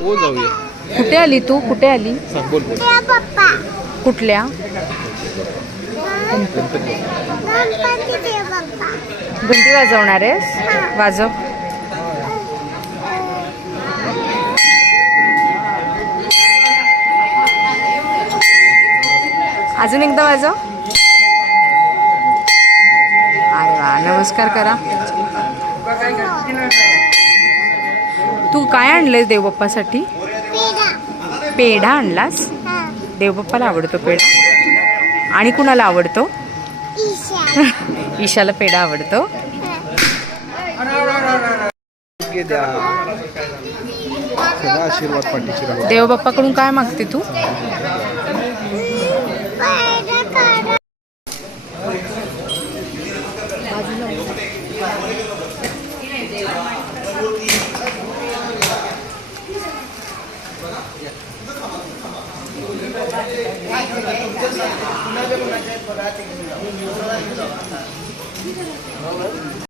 हो जाऊया. कुठे आली तू? कुठे आली? सांग बोल बोल. कुठल्या? घंटी वाजवणार आहेस? वाजव. अजून एकदा वाजव. अरे वा, नमस्कार करा. तू काय आणलंयस देवबाप्पासाठी? पेढा आणलास? देवबाप्पाला आवडतो पेढा? आणि कुणाला आवडतो? ईशाला पेढा आवडतो. देवबाप्पाकडून काय मागते तू?